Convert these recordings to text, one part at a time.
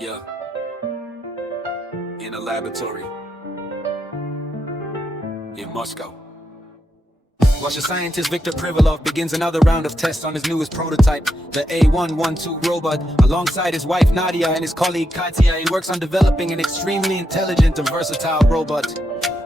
Yeah, in a laboratory in Moscow. Russian scientist Viktor Privalov begins another round of tests on his newest prototype, the A112 robot. Alongside his wife Nadia and his colleague Katya, he works on developing an extremely intelligent and versatile robot.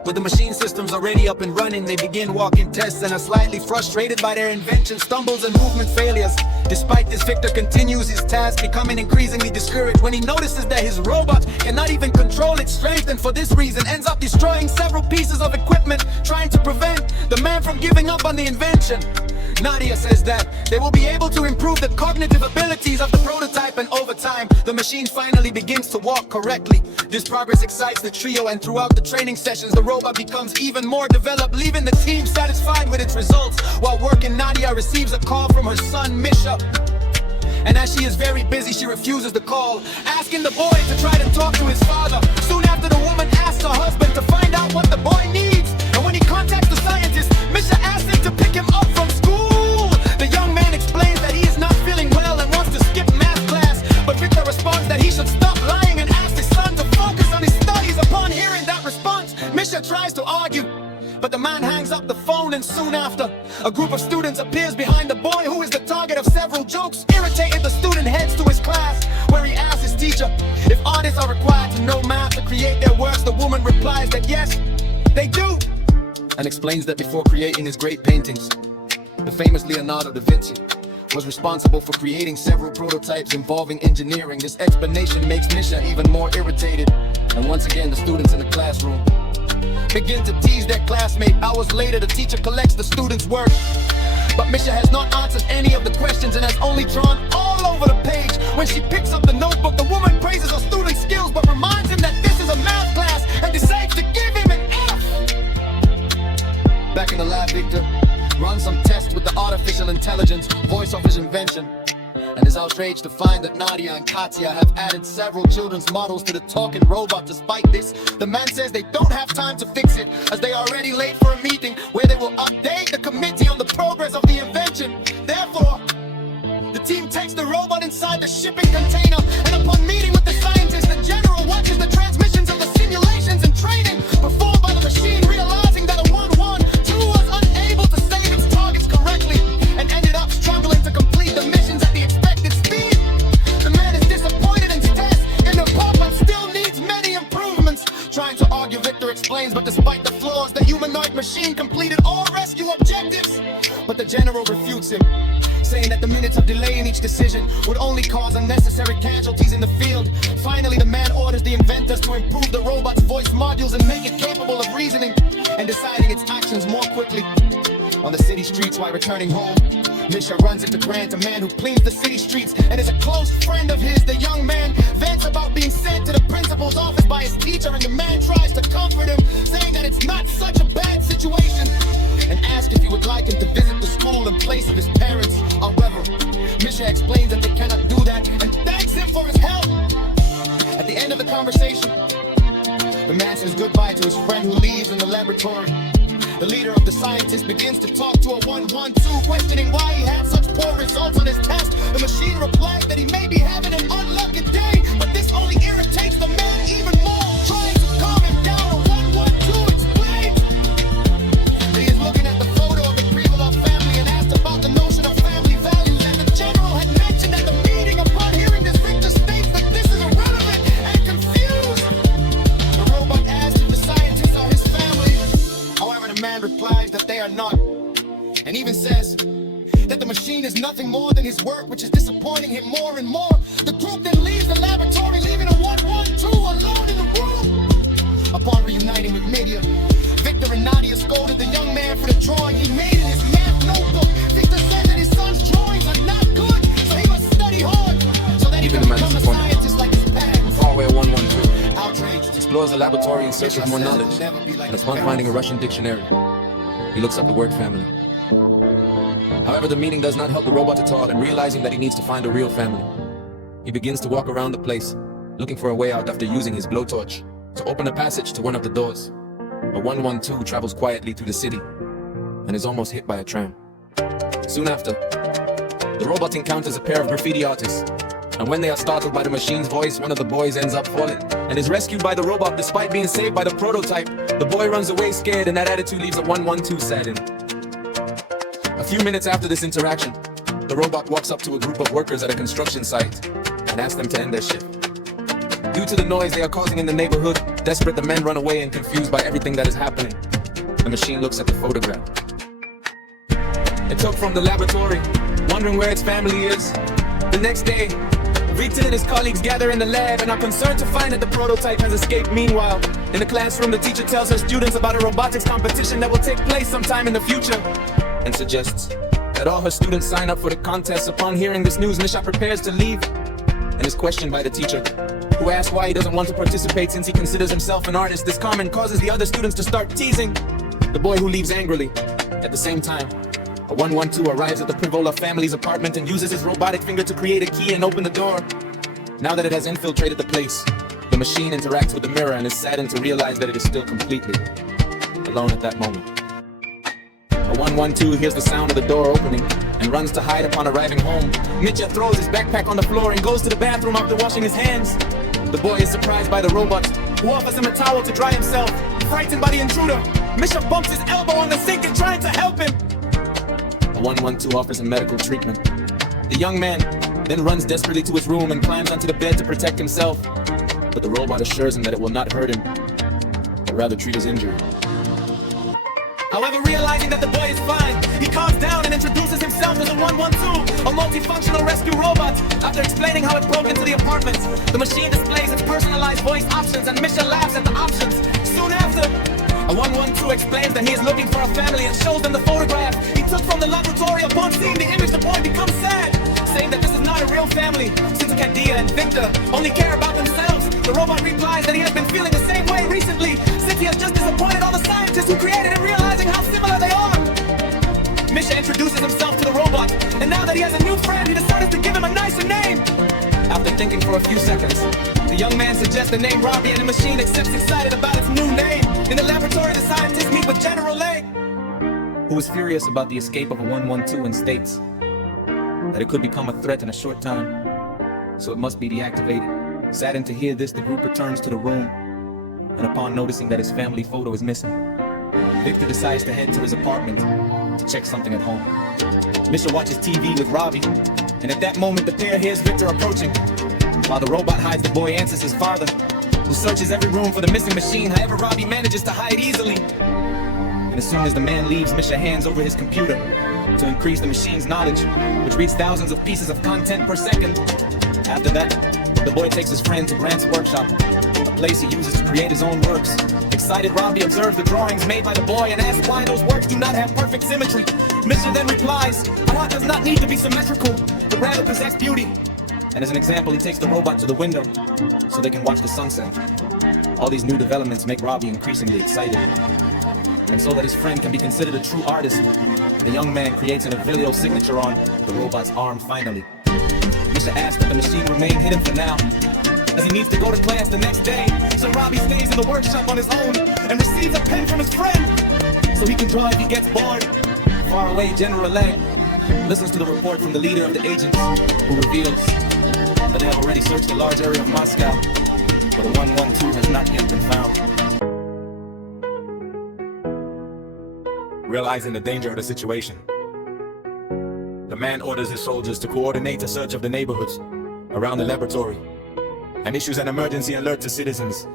With the machine systems already up and running, they begin walking tests and are slightly frustrated by their invention stumbles and movement failures. Despite this, Victor continues his task, becoming increasingly discouraged when he notices that his robot cannot even control its strength, and for this reason ends up destroying several pieces of equipment, trying to prevent the man from giving up on the invention. Nadia says that they will be able to improve the cognitive abilities of the prototype, and over time, the machine finally begins to walk correctly. This progress excites the trio, and throughout the training sessions, the robot becomes even more developed, leaving the team satisfied with its results. While working, Nadia receives a call from her son, Misha. And as she is very busy, she refuses the call, asking the boy to try to talk to his father. Soon after, the woman asks her husband to find out what the boy needs. And when he contacts the scientist, Misha asks him to pick him up from school. The young man explains that he is not feeling well and wants to skip math class. But Victor responds that he should stop lying and asks his son to focus on his studies. Upon hearing that response, Misha tries to argue, but the man hangs up the phone, and soon after, a group of students appears behind the boy, who is the target of several jokes. Irritated, the student heads to his class, where he asks his teacher if artists are required to know math to create their works. The woman replies that yes, they do, and explains that before creating his great paintings, the famous Leonardo da Vinci was responsible for creating several prototypes involving engineering. This explanation makes Misha even more irritated, and once again the students in the classroom begin to tease their classmate. Hours later, the teacher collects the students' work, but Misha has not answered any of the questions and has only drawn all over the page. When she picks up the notebook, the woman praises her student's skills, but reminds him that this is a math class and decides to give him an F. Back in the lab, Victor runs some tests with the artificial intelligence voice of his invention, and is outraged to find that Nadia and Katya have added several children's models to the talking robot. Despite this, the man says they don't have time to fix it, as they are already late for a meeting where they will update the committee on the progress of the invention. Therefore, the team takes the robot inside the shipping container, and upon meeting with the scientist, the general watches the transmissions of the simulations and training performed by the machine, realizing that a 112 was unable to save its targets correctly and ended up struggling to complete the missions at the expected speed. The man is disappointed in his test, and the robot still needs many improvements. Trying to argue, Victor explains, but despite the flaws, the humanoid machine completed all rescue objectives. But the general refutes him, saying that the minutes of delay in each decision would only cause unnecessary casualties in the field. Finally, the man orders the inventors to improve the robot's voice modules and make it capable of reasoning and deciding its actions more quickly. On the city streets while returning home, Misha runs into Grant, a man who cleans the city streets and is a close friend of his. The young man vents about being sent to the principal's office by his teacher, and the man tries to comfort him, saying that it's not such a bad situation, and asks if he would like him to visit the school in place of his parents. However, Misha explains that they cannot do that and thanks him for his help. At the end of the conversation, the man says goodbye to his friend who leaves in the laboratory. The leader of the scientists begins to talk to a 112, questioning why he had such poor results on his test. The machine replies that he may be having an unlucky day, but this only irritates the man even more. Trying to calm him down, a 112 explains that he is looking at the photo of the Privalov family and asked about the notion of family values, and the general had mentioned at the meeting. Upon hearing this, Victor states that this is irrelevant and confused. The robot asks if the scientists are his family. However, the man replies that they are not, and even says that the machine is nothing more than his work, which is disappointing him more and more. The group then leaves the laboratory, leaving a 112 alone in the room. Upon reuniting with Nadia, Victor and Nadia scolded the young man for the drawing he made in his math notebook. Victor said that his son's drawings are not good, so he must study hard so that he can become a scientist like his parents. Farway 112 Outraged, explores the laboratory in search of more knowledge, and upon finding a Russian dictionary, he looks up the word family. However, the meaning does not help the robot at all, and realizing that he needs to find a real family, he begins to walk around the place, looking for a way out after using his blowtorch to open a passage to one of the doors. A 112 travels quietly through the city and is almost hit by a tram. Soon after, the robot encounters a pair of graffiti artists And when they are startled by the machine's voice, one of the boys ends up falling and is rescued by the robot despite being saved by the prototype. The boy runs away scared, and that attitude leaves a 112 saddened. A few minutes after this interaction, the robot walks up to a group of workers at a construction site and asks them to end their shift. Due to the noise they are causing in the neighborhood, desperate, the men run away and confused by everything that is happening. The machine looks at the photograph. It took from the laboratory, wondering where its family is. The next day, Victor and his colleagues gather in the lab and are concerned to find that the prototype has escaped. Meanwhile, in the classroom, the teacher tells her students about a robotics competition that will take place sometime in the future and suggests that all her students sign up for the contest. Upon hearing this news, Misha prepares to leave and is questioned by the teacher, who asks why he doesn't want to participate since he considers himself an artist. This comment causes the other students to start teasing the boy, who leaves angrily. At the same time, a 112 arrives at the Privola family's apartment and uses his robotic finger to create a key and open the door. Now that it has infiltrated the place, the machine interacts with the mirror and is saddened to realize that it is still completely alone at that moment. A 112 hears the sound of the door opening and runs to hide upon arriving home. Mitya throws his backpack on the floor and goes to the bathroom after washing his hands. The boy is surprised by the robot, who offers him a towel to dry himself. Frightened by the intruder, Misha bumps his elbow on the sink and trying to help him. The 112 offers him medical treatment. The young man then runs desperately to his room and climbs onto the bed to protect himself. But the robot assures him that it will not hurt him, but rather treat his injury. However, realizing that the boy is fine, he calms down and introduces himself as a 112, a multifunctional rescue robot. After explaining how it broke into the apartment, the machine displays its personalized voice options and Misha laughs at the options. Soon after, a 112 explains that he is looking for a family and shows them the photograph he took from the laboratory. Upon seeing the image, the boy becomes sad, saying that this is not a real family, since Kadia and Victor only care about themselves. The robot replies that he has been feeling the same way recently, since he has just disappointed all the scientists who created it, realizing how similar they are. Misha introduces himself to the robot, and now that he has a new friend, he decided to give him a nicer name. After thinking for a few seconds, the young man suggests the name Robbie, and the machine accepts, excited about its new name. In the laboratory, the scientists meet with General Lake, who is furious about the escape of a 112 and states that it could become a threat in a short time, so it must be deactivated. Saddened to hear this, the group returns to the room, and upon noticing that his family photo is missing, Victor decides to head to his apartment to check something at home. Misha watches TV with Robbie, and at that moment the pair hears Victor approaching. While the robot hides, the boy answers his father, who searches every room for the missing machine. However, Robbie manages to hide easily. And as soon as the man leaves, Misha hands over his computer to increase the machine's knowledge, which reads thousands of pieces of content per second. After that, the boy takes his friend to Grant's workshop, a place he uses to create his own works. Excited, Robbie observes the drawings made by the boy and asks why those works do not have perfect symmetry. Misha then replies, art does not need to be symmetrical, but rather possess beauty. And as an example, he takes the robot to the window so they can watch the sunset. All these new developments make Robbie increasingly excited. And so that his friend can be considered a true artist, the young man creates an Avilio signature on the robot's arm finally. Misha asks that the machine remain hidden for now, as he needs to go to class the next day. So Robbie stays in the workshop on his own and receives a pen from his friend, so he can draw if he gets bored. Far away, General Leg listens to the report from the leader of the agents, who reveals that they have already searched a large area of Moscow, but a 112 has not yet been found. Realizing the danger of the situation, the man orders his soldiers to coordinate a search of the neighborhoods around the laboratory and issues an emergency alert to citizens,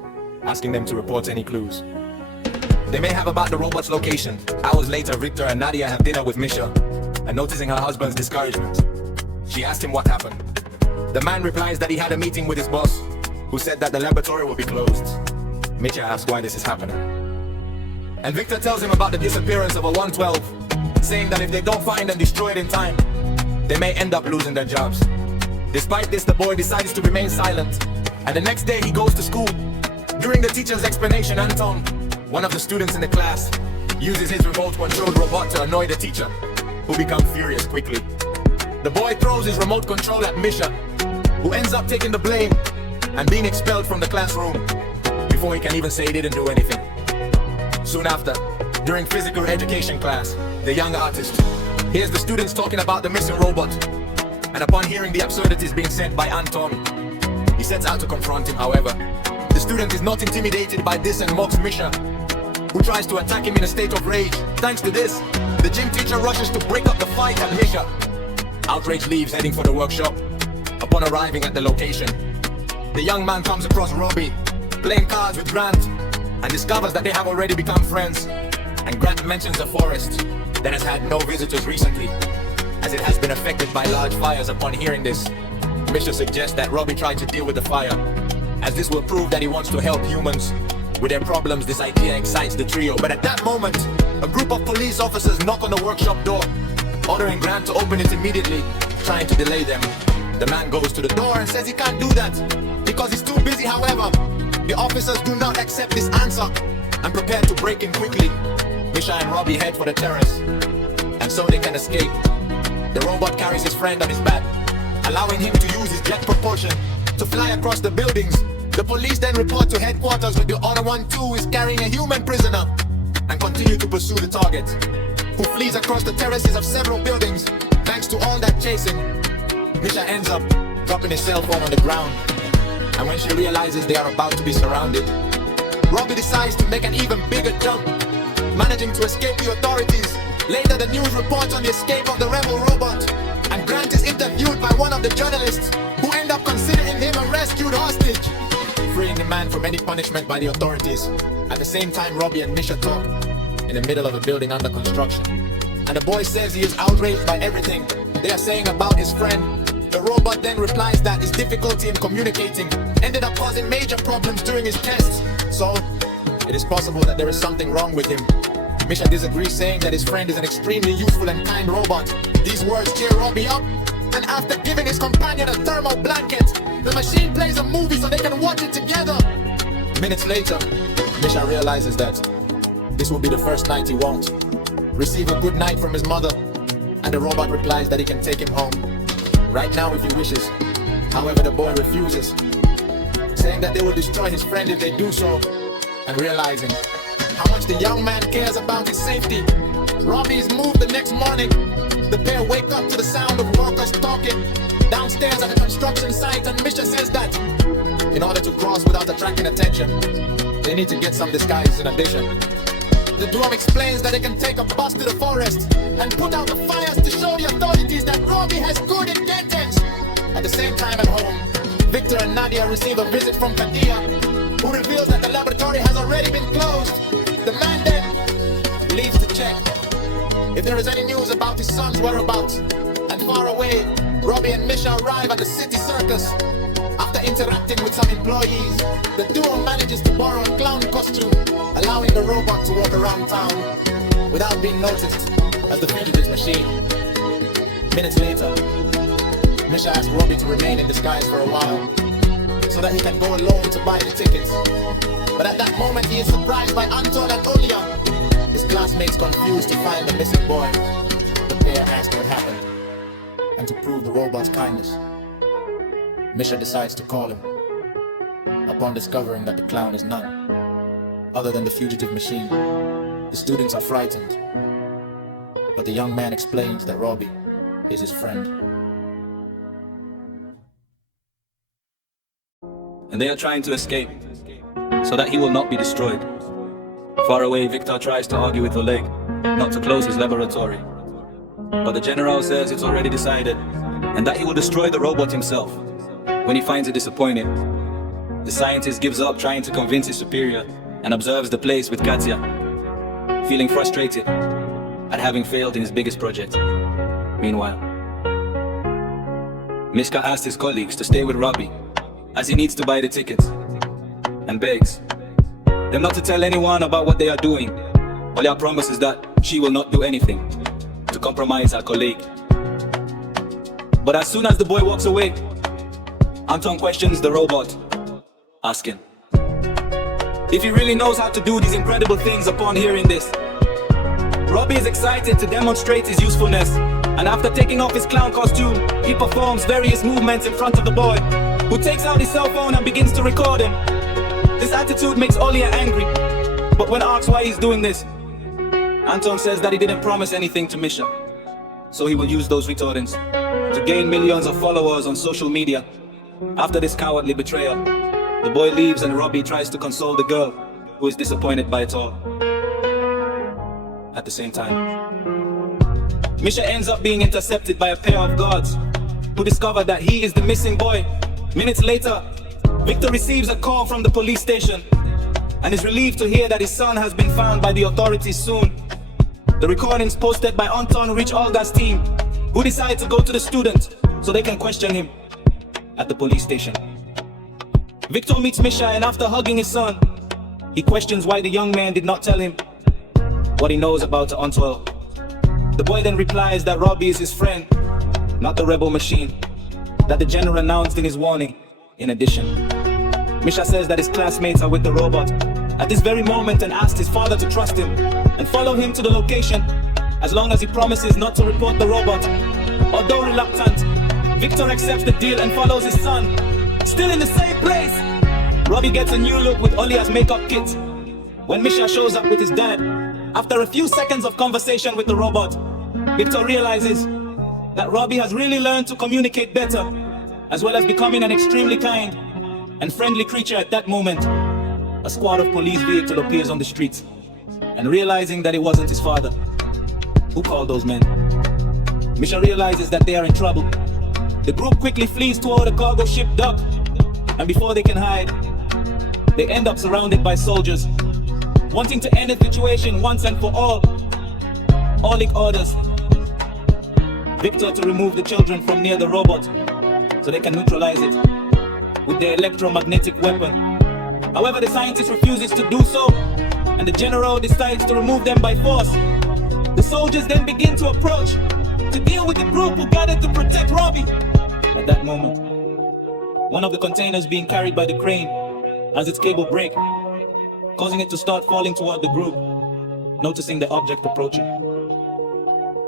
asking them to report any clues they may have about the robot's location. Hours later, Victor and Nadia have dinner with Misha, and noticing her husband's discouragement, she asked him what happened. The man replies that he had a meeting with his boss, who said that the laboratory will be closed. Misha asks why this is happening, and Victor tells him about the disappearance of a 112, saying that if they don't find and destroy it in time, they may end up losing their jobs. Despite this, the boy decides to remain silent, and the next day he goes to school. During the teacher's explanation, Anton, one of the students in the class, uses his remote-controlled robot to annoy the teacher, who becomes furious quickly. The boy throws his remote control at Misha, who ends up taking the blame and being expelled from the classroom before he can even say he didn't do anything. Soon after, during physical education class, the young artist hears the students talking about the missing robot And upon hearing the absurdities being said by Anton, he sets out to confront him. However, the student is not intimidated by this and mocks Misha, who tries to attack him in a state of rage. Thanks to this, the gym teacher rushes to break up the fight, and Misha, outraged, leaves heading for the workshop. Upon arriving at the location, the young man comes across Robbie playing cards with Grant and discovers that they have already become friends. And Grant mentions a forest that has had no visitors recently, as it has been affected by large fires. Upon hearing this, Misha suggests that Robbie try to deal with the fire, as this will prove that he wants to help humans with their problems. This idea excites the trio, but at that moment, a group of police officers knock on the workshop door, ordering Grant to open it immediately, trying to delay them. The man goes to the door and says he can't do that because he's too busy. However, the officers do not accept this answer and prepare to break in quickly. Misha and Robbie head for the terrace, and so they can escape. The robot carries his friend on his back, allowing him to use his jet propulsion to fly across the buildings. The police then report to headquarters that the other one too is carrying a human prisoner, and continue to pursue the target, who flees across the terraces of several buildings. Thanks to all that chasing, Misha ends up dropping his cell phone on the ground, and when she realizes they are about to be surrounded, Robbie decides to make an even bigger jump, managing to escape the authorities. Later, the news reports on the escape of the rebel robot, and Grant is interviewed by one of the journalists, who end up considering him a rescued hostage, freeing the man from any punishment by the authorities. At the same time, Robbie and Misha talk in the middle of a building under construction, and the boy says he is outraged by everything they are saying about his friend. The robot then replies that his difficulty in communicating ended up causing major problems during his tests, so it is possible that there is something wrong with him. Misha disagrees, saying that his friend is an extremely useful and kind robot. These words cheer Robbie up, and after giving his companion a thermal blanket, the machine plays a movie so they can watch it together. Minutes later, Misha realizes that this will be the first night he won't receive a good night from his mother, and the robot replies that he can take him home right now if he wishes. However, the boy refuses, saying that they will destroy his friend if they do so. And realizing how much the young man cares about his safety, Robbie is moved the next morning. The pair wake up to the sound of workers talking downstairs at the construction site, and Misha says that in order to cross without attracting attention, they need to get some disguise in addition. The dwarf explains that they can take a bus to the forest and put out the fires to show the authorities that Robbie has good intentions. At the same time at home, Victor and Nadia receive a visit from Kadia, who reveals that the laboratory has already been closed. The man then leaves to check if there is any news about his son's whereabouts. And far away, Robbie and Misha arrive at the city circus. After interacting with some employees, the duo manages to borrow a clown costume, allowing the robot to walk around town without being noticed as the fugitive's machine. Minutes later, Misha asks Robbie to remain in disguise for a while, so that he can go alone to buy the tickets. But at that moment, he is surprised by Anton and Olia, his classmates confused to find the missing boy. The pair ask what happened, and to prove the robot's kindness, Misha decides to call him. Upon discovering that the clown is none other than the fugitive machine, the students are frightened, but the young man explains that Robbie is his friend. And they are trying to escape, so that he will not be destroyed. Far away, Victor tries to argue with Oleg not to close his laboratory, but the general says it's already decided, and that he will destroy the robot himself. When he finds it disappointed, the scientist gives up trying to convince his superior and observes the place with Katya, feeling frustrated at having failed in his biggest project. Meanwhile, Mishka asks his colleagues to stay with Robbie, as he needs to buy the tickets, and begs them not to tell anyone about what they are doing. Olia promises that she will not do anything to compromise her colleague. But as soon as the boy walks away, Anton questions the robot, asking if he really knows how to do these incredible things. Upon hearing this, Robbie is excited to demonstrate his usefulness, and after taking off his clown costume, he performs various movements in front of the boy, who takes out his cell phone and begins to record him. This attitude makes Olia angry, but when asked why he's doing this, Anton says that he didn't promise anything to Misha, so he will use those retardants to have gained millions of followers on social media. After this cowardly betrayal, the boy leaves and Robbie tries to console the girl, who is disappointed by it all. At the same time, Misha ends up being intercepted by a pair of guards who discover that he is the missing boy. Minutes later, Victor receives a call from the police station and is relieved to hear that his son has been found by the authorities soon. The recordings posted by Anton reach Olga's team, who decide to go to the student so they can question him at the police station. Victor meets Misha, and after hugging his son, he questions why the young man did not tell him what he knows about the Antwell. The boy then replies that Robbie is his friend, not the rebel machine that the general announced in his warning. In addition, Misha says that his classmates are with the robot at this very moment and asked his father to trust him and follow him to the location as long as he promises not to report the robot. Although reluctant, Victor accepts the deal and follows his son. Still in the same place, Robbie gets a new look with Olia's makeup kit. When Misha shows up with his dad, after a few seconds of conversation with the robot, Victor realizes that Robbie has really learned to communicate better, as well as becoming an extremely kind and friendly creature. At that moment, a squad of police vehicle appears on the streets, and realizing that it wasn't his father who called those men, Misha realizes that they are in trouble. The group quickly flees toward a cargo ship dock, and before they can hide, they end up surrounded by soldiers. Wanting to end the situation once and for all, Oleg orders Victor to remove the children from near the robot so they can neutralize it with their electromagnetic weapon. However, the scientist refuses to do so, and the general decides to remove them by force. The soldiers then begin to approach to deal with the group who gathered to protect Robbie. At that moment, one of the containers being carried by the crane has its cable break, causing it to start falling toward the group. Noticing the object approaching,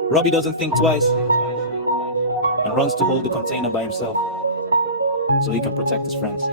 Robbie doesn't think twice and runs to hold the container by himself so he can protect his friends.